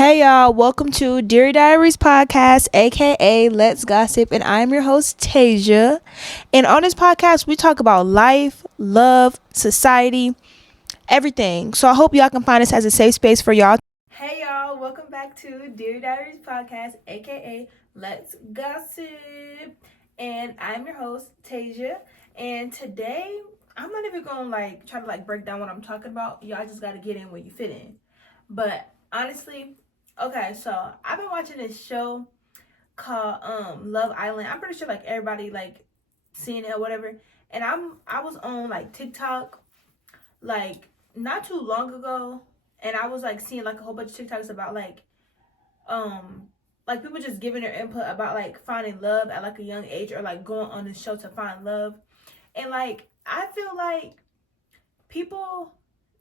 Hey y'all, welcome to Diaries podcast, aka Let's Gossip, and I'm your host Tasia. And on this podcast, we talk about life, love, society, everything. So I hope y'all can find us as a safe space for y'all. Hey y'all, welcome back to Diaries podcast, aka Let's Gossip, and I'm your host Tasia. And today, I'm not even gonna try to break down what I'm talking about. Y'all just gotta get in where you fit in. But honestly, okay, so I've been watching this show called Love Island. I'm pretty sure everybody seeing it or whatever. And I was on TikTok not too long ago, and I was seeing a whole bunch of TikToks about um people just giving their input about finding love at a young age, or going on this show to find love. And I feel like people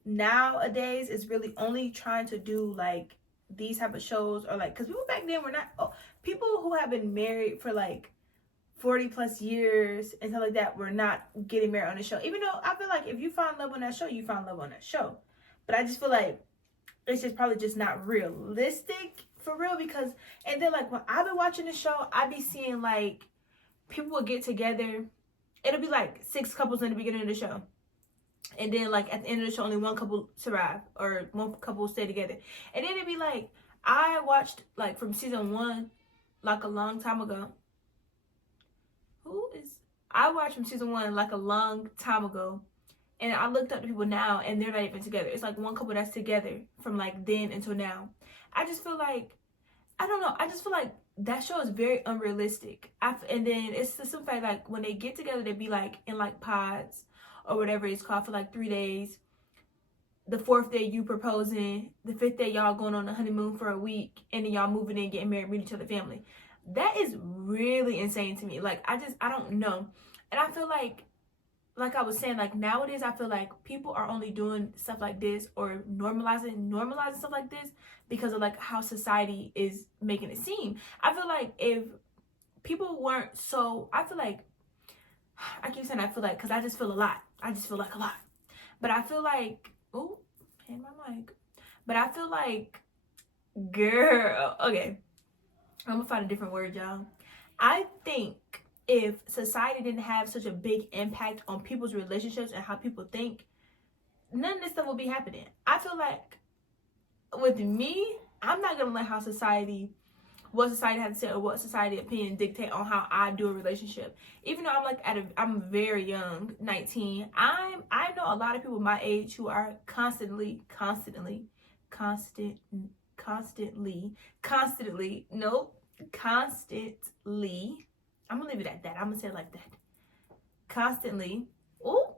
nowadays is really only trying to do these type of shows, or because people back then were not, people who have been married for 40 plus years and stuff like that were not getting married on the show. Even though I feel like if you find love on that show, you find love on that show. But I just feel like it's just probably just not realistic for real, because and then when I've been watching the show, I be seeing people will get together. It'll be six couples in the beginning of the show, and then at the end of the show only one couple survive, or one couple stay together. And then it'd be I watched from season one a long time ago. I watched from season one a long time ago, and I looked up to people now and they're not even together. It's one couple that's together from then until now. I just feel I don't know, I just feel that show is very unrealistic. And then it's the simple fact when they get together, they be in pods or whatever it's called for 3 days. The fourth day you proposing, the fifth day y'all going on a honeymoon for a week, and then y'all moving in, getting married, meet each other family. That is really insane to me. I don't know. And I feel like I was saying, nowadays I feel people are only doing stuff like this, or normalizing stuff like this, because of how society is making it seem. I feel if people weren't so, I keep saying because I just feel a lot. I just feel a lot. But I feel oh, hit my mic. But I feel girl, okay, I'm gonna find a different word, y'all. I think if society didn't have such a big impact on people's relationships and how people think, none of this stuff will be happening. I feel with me, I'm not gonna let what society has to say, or what society opinion dictate on how I do a relationship. Even though I'm very young, 19. I know a lot of people my age who are constantly, I'm gonna leave it at that. I'm gonna say it like that. Constantly, ooh,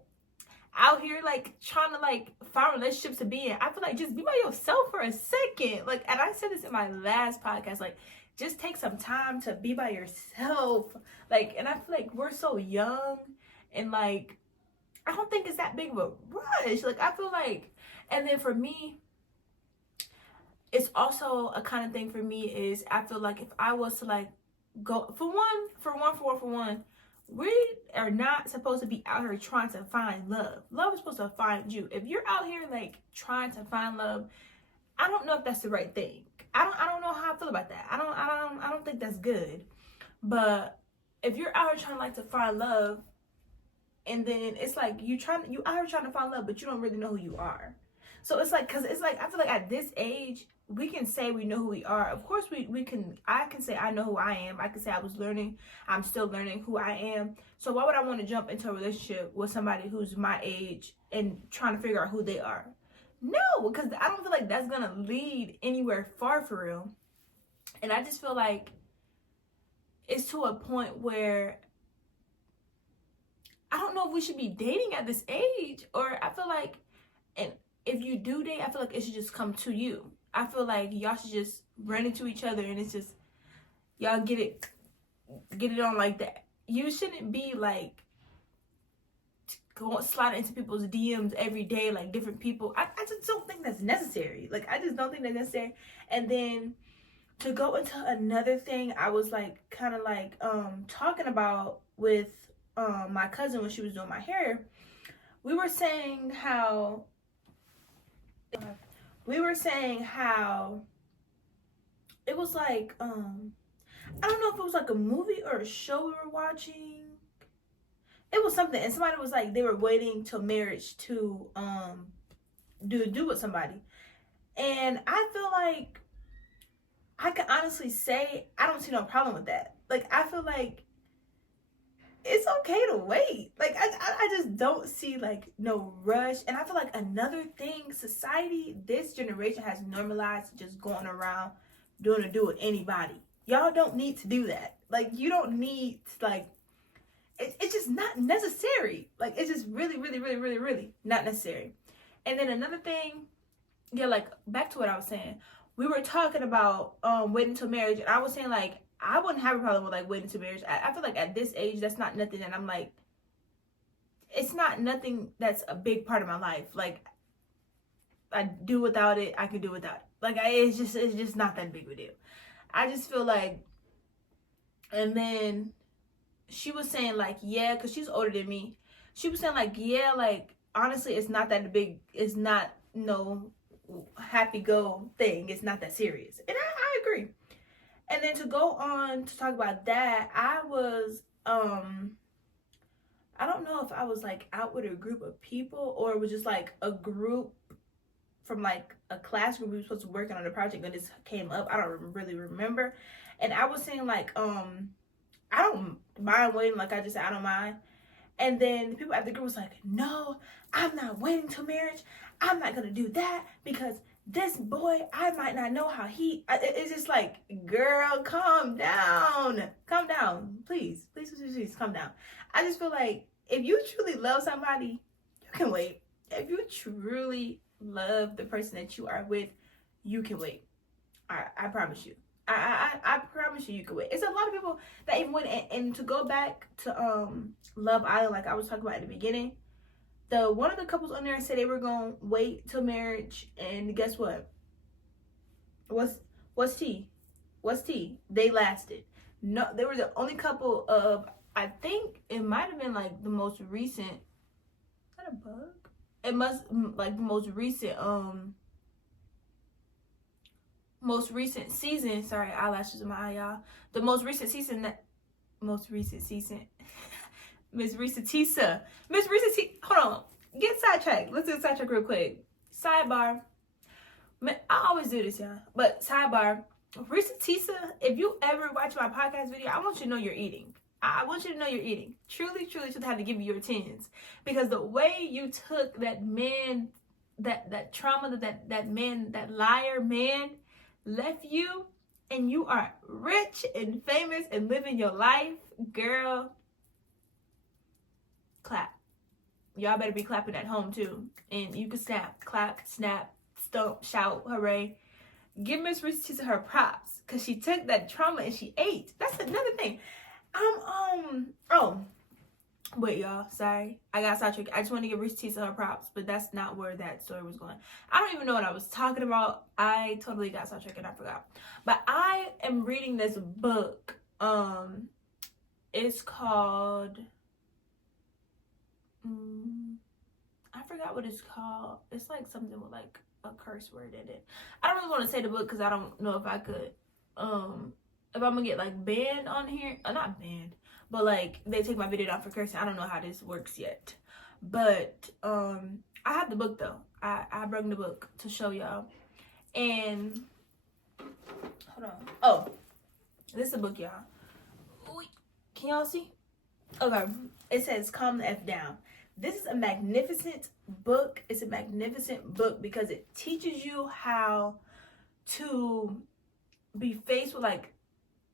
out here trying to find relationships to be in. I feel just be by yourself for a second. And I said this in my last podcast, just take some time to be by yourself. And I feel we're so young, and I don't think it's that big of a rush. I feel and then for me, it's also a kind of thing for me is I feel if I was to go for one, we are not supposed to be out here trying to find love. Love is supposed to find you. If you're out here trying to find love, I don't know if that's the right thing. I don't know how I feel about that. I don't think that's good. But if you're out here trying to find love, and then it's you out here trying to find love, but you don't really know who you are. So it's because it's I feel at this age, we can say we know who we are. Of course, we can. I can say I know who I am. I can say I was learning. I'm still learning who I am. So why would I want to jump into a relationship with somebody who's my age and trying to figure out who they are? No, because I don't feel that's gonna lead anywhere far for real. And I just feel it's to a point where I don't know if we should be dating at this age, or I feel and if you do date, I feel it should just come to you. I feel y'all should just run into each other, and it's just y'all get it on like that. You shouldn't be going sliding into people's DMs every day, different people. I just don't think that's necessary. I just don't think that's necessary. And then to go into another thing, I was kind of talking about with my cousin when she was doing my hair. We were saying how it was like I don't know if it was like a movie or a show we were watching. It was something, and somebody was like they were waiting till marriage to do with somebody. And I feel like I can honestly say I don't see no problem with that. Like, I feel like it's okay to wait. Like, I just don't see like no rush. And I feel like another thing, society, this generation has normalized just going around doing a do with anybody. Y'all don't need to do that. Like, you don't need to, like, it's just not necessary. Like, it's just really, really, really, really, really not necessary. And then another thing, yeah, like, back to what I was saying. We were talking about waiting till marriage, and I was saying, like, I wouldn't have a problem with, like, waiting till marriage. I feel like at this age, that's not nothing that I'm, like, it's not nothing that's a big part of my life. Like, I do without it, I could do without it. Like, it's just not that big of a deal. I just feel like, and then she was saying, like, yeah, because she's older than me. She was saying, like, yeah, like, honestly, it's not that big, it's not, no happy go thing. It's not that serious. And I agree. And then to go on to talk about that, I was, I don't know if I was, like, out with a group of people or it was just, like, a group from, like, a class group we were supposed to work on a project and this came up. I don't really remember. And I was saying, like, I don't mind waiting. Like I just said, I don't mind. And then the people at the group was like, no, I'm not waiting till marriage. I'm not going to do that because this boy, I might not know how he, it's just like, girl, calm down. Calm down. Please, please, please, please, calm down. I just feel like if you truly love somebody, you can wait. If you truly love the person that you are with, you can wait. I promise you. I promise you can wait. It's a lot of people that even went and to go back to Love Island, like I was talking about at the beginning. One of the couples on there said they were gonna wait till marriage, and guess what? What's tea? What's tea? They lasted. No, they were the only couple of, I think it might have been like the most recent. Is that a bug? It must like the most recent season. Sorry, eyelashes in my eye, y'all. The most recent season. Miss Risa Tisa. Hold on. Get sidetracked. Let's do a sidetrack real quick. Sidebar. Man, I always do this, y'all. But sidebar. Risa Tisa, if you ever watch my podcast video, I want you to know you're eating. I want you to know you're eating. Truly, truly, should have to give you your tens. Because the way you took that man, that trauma that man, that liar man left you, and you are rich and famous and living your life, girl, clap. Y'all better be clapping at home too. And you can snap, clap, snap, stomp, shout, hooray. Give Miss Reese her props because she took that trauma and she ate. That's another thing. Wait, y'all, sorry, I got sidetracked. I just want to give Reese her props, but that's not where that story was going. I don't even know what I was talking about. I totally got sidetracked and I forgot. But I am reading this book. It's called I forgot what it's called. It's like something with like a curse word in it. I don't really want to say the book because I don't know if I could if I'm gonna get like banned on here, not banned, but like they take my video down for cursing. I don't know how this works yet, but I have the book though. I brought the book to show y'all. And hold on. Oh, this is a book, y'all. Can y'all see? Okay, it says calm the F down. This is a magnificent book. It's a magnificent book because it teaches you how to be faced with like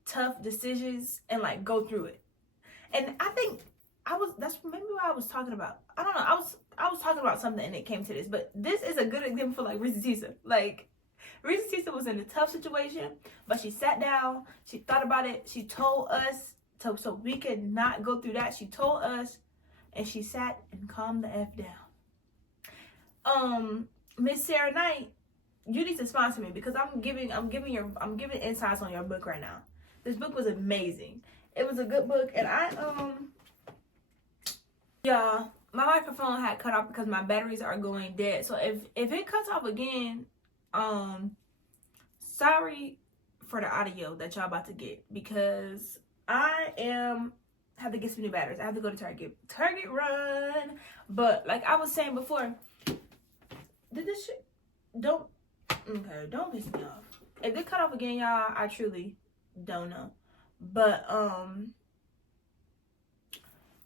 tough decisions and like go through it. And I think that's maybe what I was talking about. I don't know. I was talking about something and it came to this, but this is a good example for like Reese Tisa. Like Reese Tisa was in a tough situation, but she sat down, she thought about it, she told us so we could not go through that. She told us and she sat and calmed the F down. Miss Sarah Knight, you need to sponsor me because I'm giving insights on your book right now. This book was amazing. It was a good book, and yeah, my microphone had cut off because my batteries are going dead. So if it cuts off again, sorry for the audio that y'all about to get, because have to get some new batteries. I have to go to Target run. But like I was saying before, did this shit don't piss me off. If they cut off again, y'all, I truly don't know. But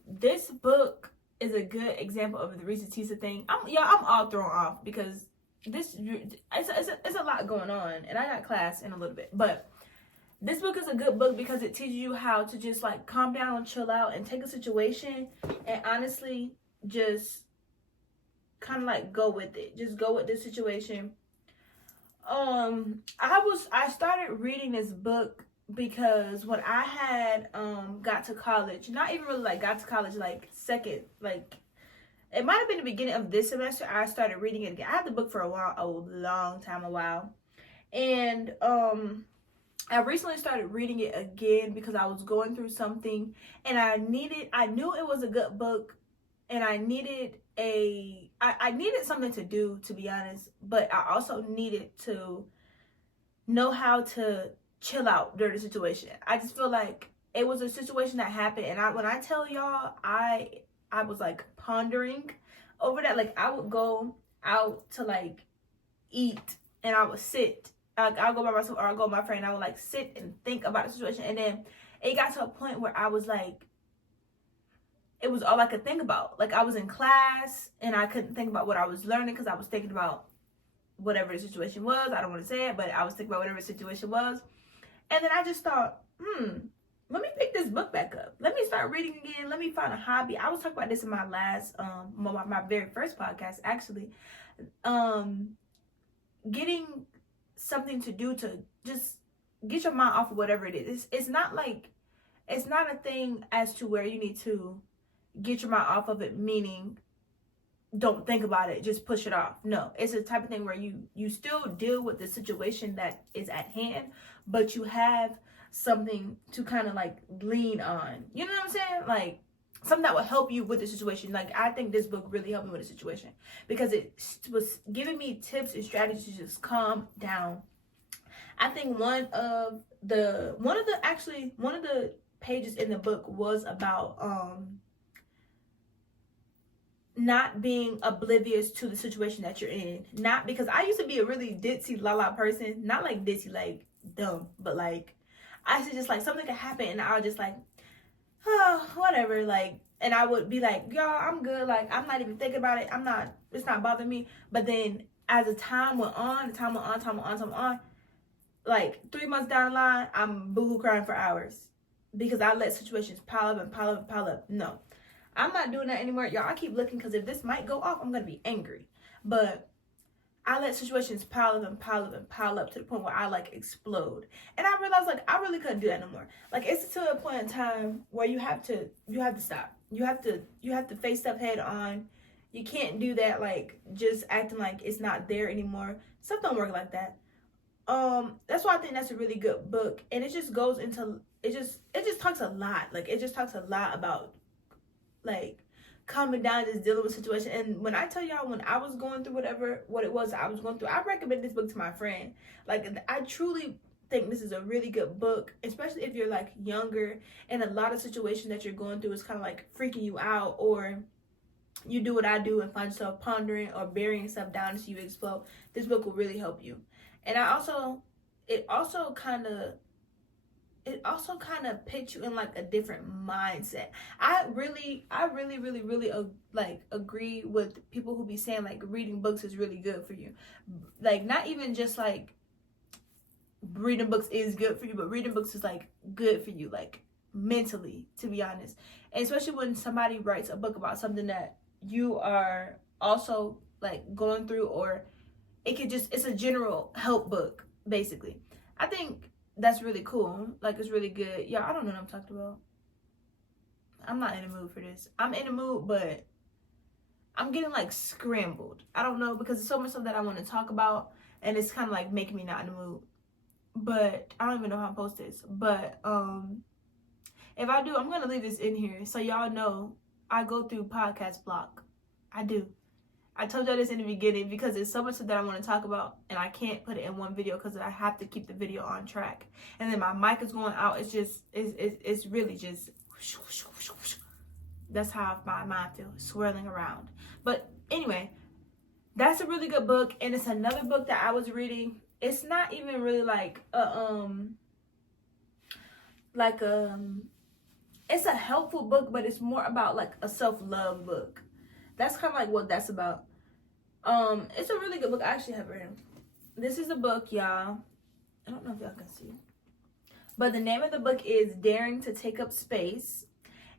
this book is a good example of the Reese's Pieces thing. I'm all thrown off because it's a lot going on, and I got class in a little bit. But this book is a good book because it teaches you how to just like calm down and chill out and take a situation and honestly just kind of like go with it. Just go with the situation. I started reading this book because when I had got to college, not even really like got to college, like second, like it might have been the beginning of this semester, I started reading it again. I had the book for a while, and I recently started reading it again because I was going through something, and I knew it was a good book, and I needed something to do, to be honest, but I also needed to know how to chill out during the situation. I just feel like it was a situation that happened, and when I tell y'all, I was like pondering over that. Like I would go out to like eat, and I would sit. I'll go by myself or I'll go with my friend. I would like sit and think about the situation, and then it got to a point where I was like, it was all I could think about. Like I was in class and I couldn't think about what I was learning because I was thinking about whatever the situation was. I don't want to say it, but I was thinking about whatever the situation was. And then I just thought, let me pick this book back up. Let me start reading again. Let me find a hobby. I was talking about this in my last, my very first podcast, actually. Getting something to do to just get your mind off of whatever it is. It's not a thing as to where you need to get your mind off of it, meaning don't think about it, just push it off. No, it's a type of thing where you still deal with the situation that is at hand, but you have something to kind of like lean on. You know what I'm saying? Like something that will help you with the situation. Like I think this book really helped me with the situation because it was giving me tips and strategies to just calm down. I think one of the pages in the book was about not being oblivious to the situation that you're in. Not because I used to be a really ditzy la person, not like ditzy like dumb, but like I used to just like something could happen and I would just like, oh, whatever, like, and I would be like, y'all, I'm good, like I'm not even thinking about it, it's not bothering me. But then as the time went on, like 3 months down the line, I'm boohoo crying for hours because I let situations pile up. No, I'm not doing that anymore. Y'all, I keep looking because if this might go off, I'm going to be angry. But I let situations pile up to the point where I like explode. And I realized like I really couldn't do that no more. Like it's to a point in time where you have to stop. You have to face stuff head on. You can't do that like just acting like it's not there anymore. Stuff don't work like that. That's why I think that's a really good book. And it just goes into it just talks a lot. Like it just talks a lot about like calming down, just dealing with situation. And when I tell y'all, when I was going through what it was I was going through, I recommend this book to my friend. Like I truly think this is a really good book, especially if you're like younger and a lot of situations that you're going through is kind of like freaking you out, or you do what I do and find yourself pondering or burying stuff down until you explode. This book will really help you. And it also kind of puts you in like a different mindset. I really like agree with people who be saying like reading books is really good for you. Like not even just like reading books is good for you, but reading books is like good for you, like mentally, to be honest. And especially when somebody writes a book about something that you are also like going through, or it's a general help book, basically. I think that's really cool. Like, it's really good. Yeah, I don't know what I'm talking about. I'm not in the mood for this. I'm in the mood, but I'm getting, like, scrambled. I don't know, because there's so much stuff that I want to talk about, and it's kind of, like, making me not in the mood. But I don't even know how to post this. But, if I do, I'm going to leave this in here so y'all know I go through podcast block. I do. I told y'all this in the beginning because there's so much that I want to talk about, and I can't put it in one video because I have to keep the video on track. And then my mic is going out. It's just, it's really just, that's how my mind feels, swirling around. But anyway, that's a really good book, and it's another book that I was reading. It's not even really like it's a helpful book, but it's more about like a self-love book. That's kind of like what that's about. It's a really good book. I actually have it written. This is a book, y'all. I don't know if y'all can see, but the name of the book is Daring to Take Up Space,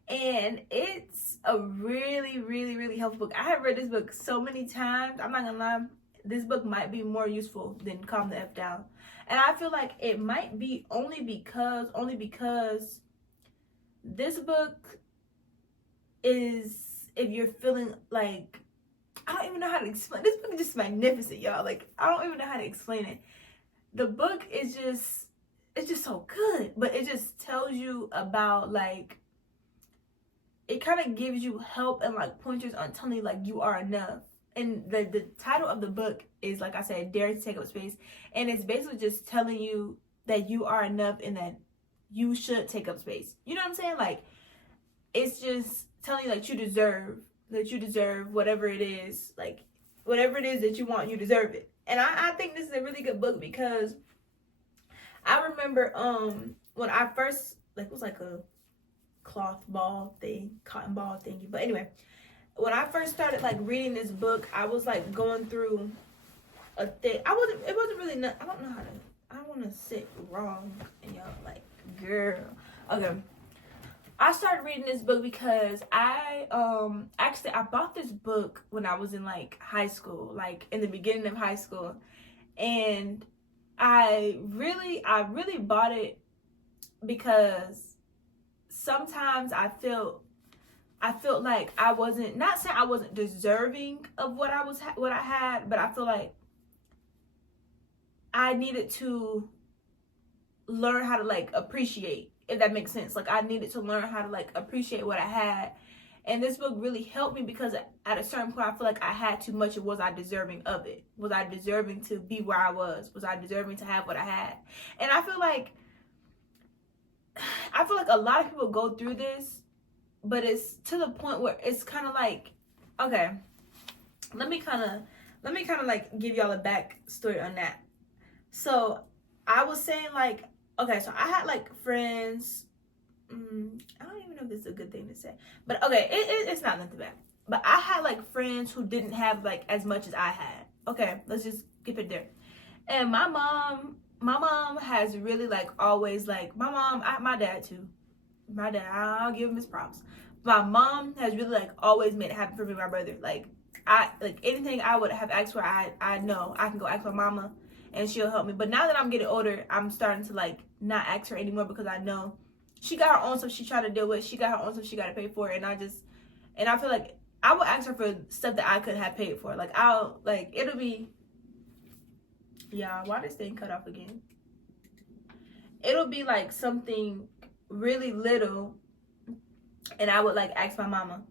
and it's a really, really, really helpful book. I have read this book so many times. I'm not gonna lie, this book might be more useful than Calm the F Down, and I feel like it might be only because this book is, if you're feeling like, I don't even know how to explain. This book is just magnificent, y'all. Like, I don't even know how to explain it. The book is just, it's just so good. But it just tells you about, like, it kind of gives you help and, like, pointers on telling you, like, you are enough. And the title of the book is, like I said, Dare to Take Up Space. And it's basically just telling you that you are enough and that you should take up space. You know what I'm saying? Like, it's just telling you, like, you deserve whatever it is, like whatever it is that you want, you deserve it. And I think this is a really good book because I remember when I first, like, it was like a cotton ball thingy, but anyway, when I first started like reading this book, I was like going through a thing. I don't know how to, I don't want to sit wrong and y'all like, girl, okay. I started reading this book because I bought this book when I was in like high school, like in the beginning of high school, and I really bought it because sometimes I felt like I wasn't, not saying I wasn't deserving of what I had, but I feel like I needed to learn how to like appreciate, if that makes sense. Like, I needed to learn how to like appreciate what I had, and this book really helped me because at a certain point I feel like I had too much, and was I deserving of it? Was I deserving to be where I was I deserving to have what I had? And I feel like a lot of people go through this, but it's to the point where it's kind of like, okay, let me kind of like give y'all a backstory on that. So I was saying, like, okay, so I had like friends. I don't even know if this is a good thing to say, but okay, it's not nothing bad. But I had like friends who didn't have like as much as I had. Okay, let's just keep it there. And my mom has really like always, like, my dad too. My dad, I'll give him his props. My mom has really like always made it happen for me and my brother. Like, anything I would have asked for, I know I can go ask my mama and she'll help me. But now that I'm getting older, I'm starting to like not ask her anymore because I know she got her own stuff she tried to deal with. She got her own stuff she got to pay for, and I feel like I will ask her for stuff that I could have paid for. Like, it'll be, yeah, why this thing cut off again? It'll be like something really little, and I would like ask my mama.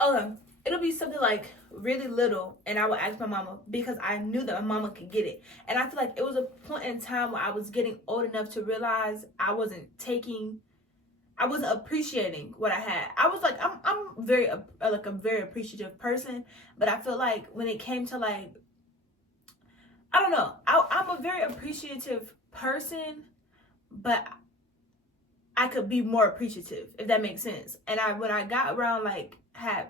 Okay, it'll be something like really little, and I would ask my mama because I knew that my mama could get it. And I feel like it was a point in time where I was getting old enough to realize I wasn't appreciating what I had. I was like, I'm very like a very appreciative person, but I feel like when it came to like, I don't know, I'm a very appreciative person, but I could be more appreciative, if that makes sense. And when I got around like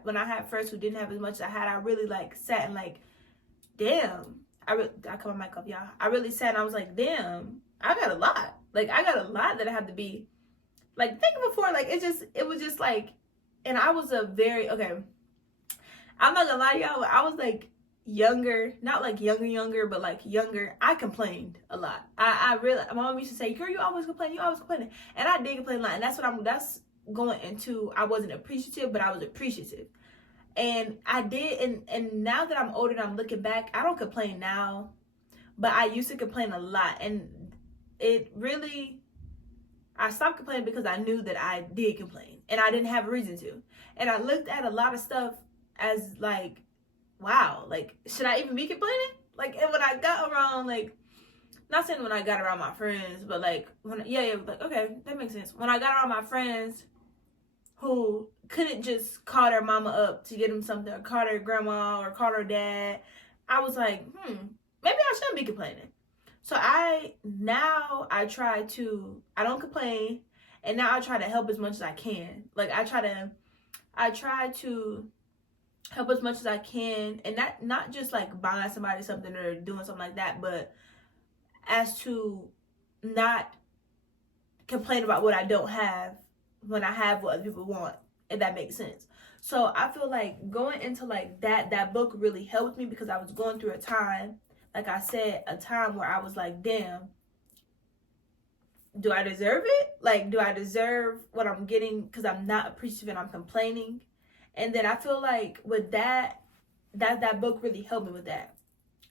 when I had friends who didn't have as much as I had, I really like sat and like, damn, I cut my mic up, y'all. I really sat and I was like, damn, I got a lot. Like, I got a lot that I have to be like thinking before. Like, it was just like, and I was okay, I'm not gonna lie to y'all, I was like younger, not like younger, but like younger, I complained a lot. I really, my mom used to say, girl, you always complaining, and I did complain a lot, and that's going into, I wasn't appreciative, but I was appreciative, and I did, and now that I'm older and I'm looking back, I don't complain now, but I used to complain a lot, and it really, I stopped complaining because I knew that I did complain and I didn't have a reason to. And I looked at a lot of stuff as like, wow, like, should I even be complaining? Like, and when I got around, like, not saying when I got around my friends, but like, when, like, okay, that makes sense. When I got around my friends who couldn't just call their mama up to get them something, or call their grandma, or call their dad, I was like, maybe I shouldn't be complaining. So I don't complain, and now I try to help as much as I can. Like, I try to help as much as I can, and not just like buying somebody something or doing something like that, but as to not complain about what I don't have when I have what other people want, if that makes sense. So I feel like going into like that book really helped me, because I was going through a time, like I said, a time where I was like, damn, do I deserve it? Like, do I deserve what I'm getting because I'm not appreciative and I'm complaining? And then I feel like with that book really helped me with that.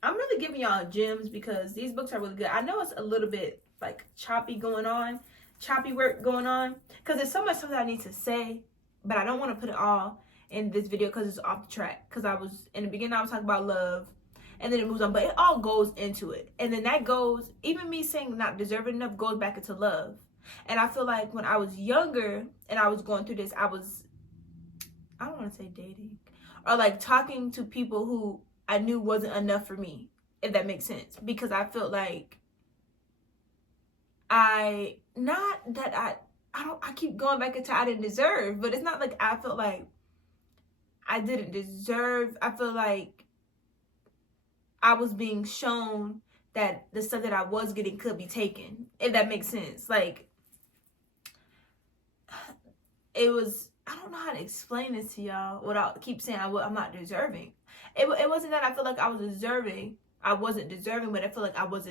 I'm really giving y'all gems because these books are really good. I know it's a little bit like choppy work going on, because there's so much stuff that I need to say, but I don't want to put it all in this video because it's off the track. Because in the beginning I was talking about love, and then it moves on, but it all goes into it. And then that goes, even me saying not deserving enough goes back into love. And I feel like when I was younger and I was going through this, I don't want to say dating, or like talking to people who I knew wasn't enough for me, if that makes sense. Because I felt like I keep going back into I didn't deserve, but it's not like I felt like I didn't deserve. I feel like I was being shown that the stuff that I was getting could be taken, if that makes sense. Like, it was, I don't know how to explain this to y'all without keep saying I'm not deserving. It wasn't that I feel like I was deserving. I wasn't deserving, but I feel like I was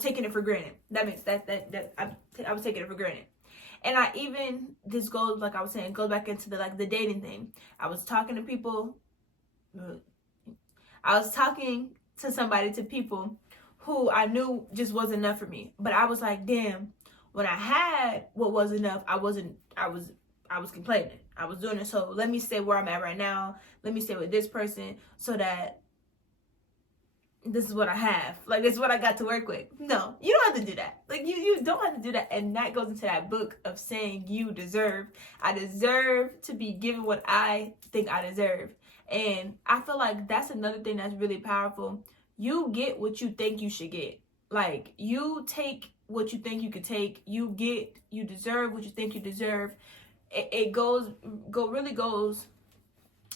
taking it for granted. That makes I was taking it for granted. And this goes, like I was saying, goes back into the dating thing. I was talking to people. I was talking to people who I knew just wasn't enough for me. But I was like, damn, when I had what was enough, I was complaining. I was doing it. So let me stay where I'm at right now. Let me stay with this person so that this is what I have. Like, this is what I got to work with. No, you don't have to do that. Like, you don't have to do that. And that goes into that book of saying you deserve. I deserve to be given what I think I deserve. And I feel like that's another thing that's really powerful. You get what you think you should get. Like, you take what you think you could take. You deserve what you think you deserve. It really goes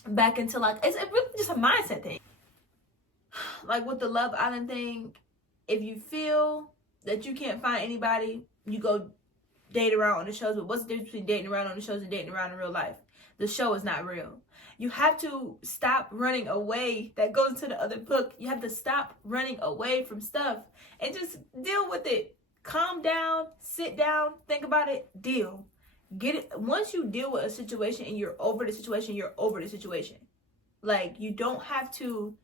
back into like, it's really just a mindset thing. Like with the Love Island thing, if you feel that you can't find anybody, you go date around on the shows. But what's the difference between dating around on the shows and dating around in real life? The show is not real. You have to stop running away. That goes into the other book. You have to stop running away from stuff and just deal with it. Calm down, sit down, think about it, deal. Get it. Once you deal with a situation and you're over the situation, you're over the situation. Like, you don't have to,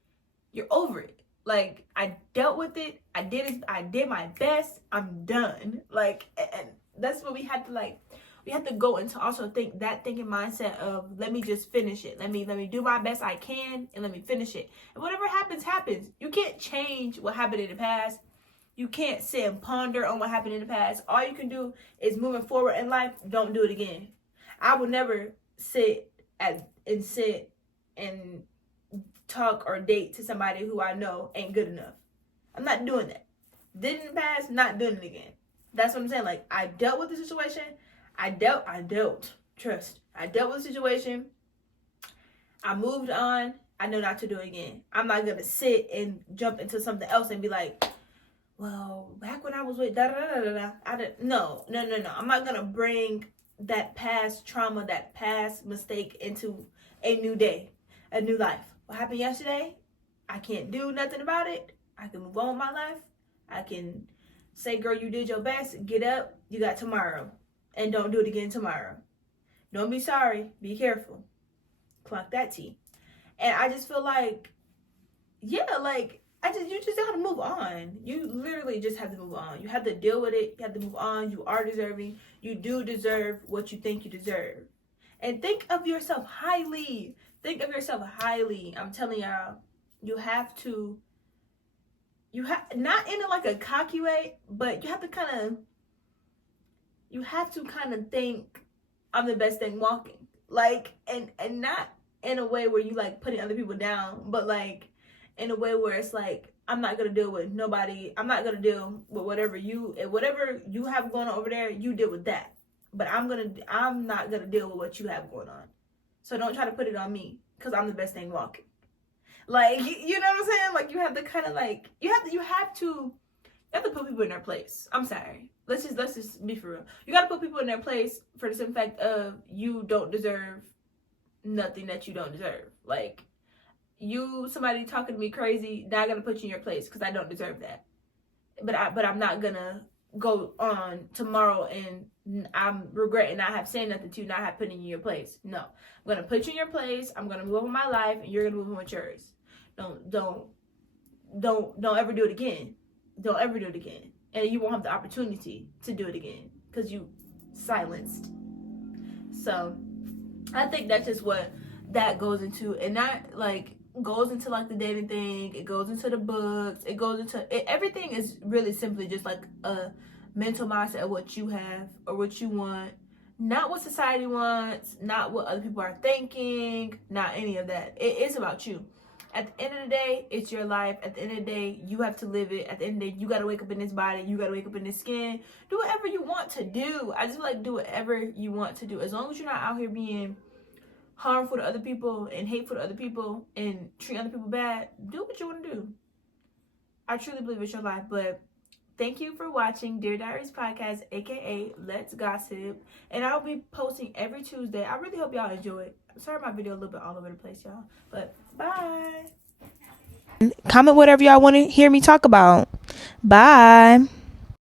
you're over it. Like, I dealt with it. I did my best. I'm done. Like, and that's what we have to go into also thinking mindset of, let me just finish it. Let me do my best I can and let me finish it. And whatever happens, happens. You can't change what happened in the past. You can't sit and ponder on what happened in the past. All you can do is moving forward in life, don't do it again. I would never sit and talk or date to somebody who I know ain't good enough. I'm not doing that. Did in the past, not doing it again. That's what I'm saying. Like, I dealt with the situation. I dealt. Trust. I dealt with the situation. I moved on. I know not to do it again. I'm not going to sit and jump into something else and be like, well, back when I was with No. I'm not going to bring that past trauma, that past mistake into a new day, a new life. What happened yesterday, I can't do nothing about it. I can move on with my life. I can say, girl, you did your best. Get up. You got tomorrow. And don't do it again tomorrow. Don't be sorry. Be careful. Clock that T. And I just feel like, yeah, like, you just have to move on. You literally just have to move on. You have to deal with it. You have to move on. You are deserving. You do deserve what you think you deserve. And think of yourself highly. Think of yourself highly. I'm telling y'all, you have to, not in like a cocky way, but you have to kind of think I'm the best thing walking. Like, and not in a way where you like putting other people down, but like in a way where it's like, I'm not gonna deal with nobody. I'm not gonna deal with whatever you have going on over there. You deal with that, but I'm not gonna deal with what you have going on. So don't try to put it on me, because I'm the best thing walking. Like, you know what I'm saying? Like, you have to kind of like, you have to put people in their place. I'm sorry. Let's just be for real. You got to put people in their place for the simple fact of you don't deserve nothing that you don't deserve. Like, somebody talking to me crazy, now I got to put you in your place because I don't deserve that. But I'm not gonna go on tomorrow and I'm regretting not have saying nothing to you, not have put in your place. No, I'm gonna put you in your place. I'm gonna move on with my life, and you're gonna move on with yours. Don't ever do it again. Don't ever do it again, and you won't have the opportunity to do it again because you silenced. So I think that's just what that goes into, and that like goes into like the dating thing. It goes into the books. It goes into it. Everything is really simply just like a mental mindset of what you have or what you want, not what society wants, not what other people are thinking, not any of that. It is about you. At the end of the day, it's your life. At the end of the day, you have to live it. At the end of the day, you got to wake up in this body. You got to wake up in this skin. Do whatever you want to do. I just feel like do whatever you want to do. As long as you're not out here being harmful to other people and hateful to other people and treat other people bad, do what you want to do. I truly believe it's your life. But thank you for watching Dear Diaries podcast, aka Let's Gossip. And I'll be posting every Tuesday. I really hope y'all enjoy it. Sorry my video a little bit all over the place, y'all. But bye. Comment whatever y'all want to hear me talk about. Bye.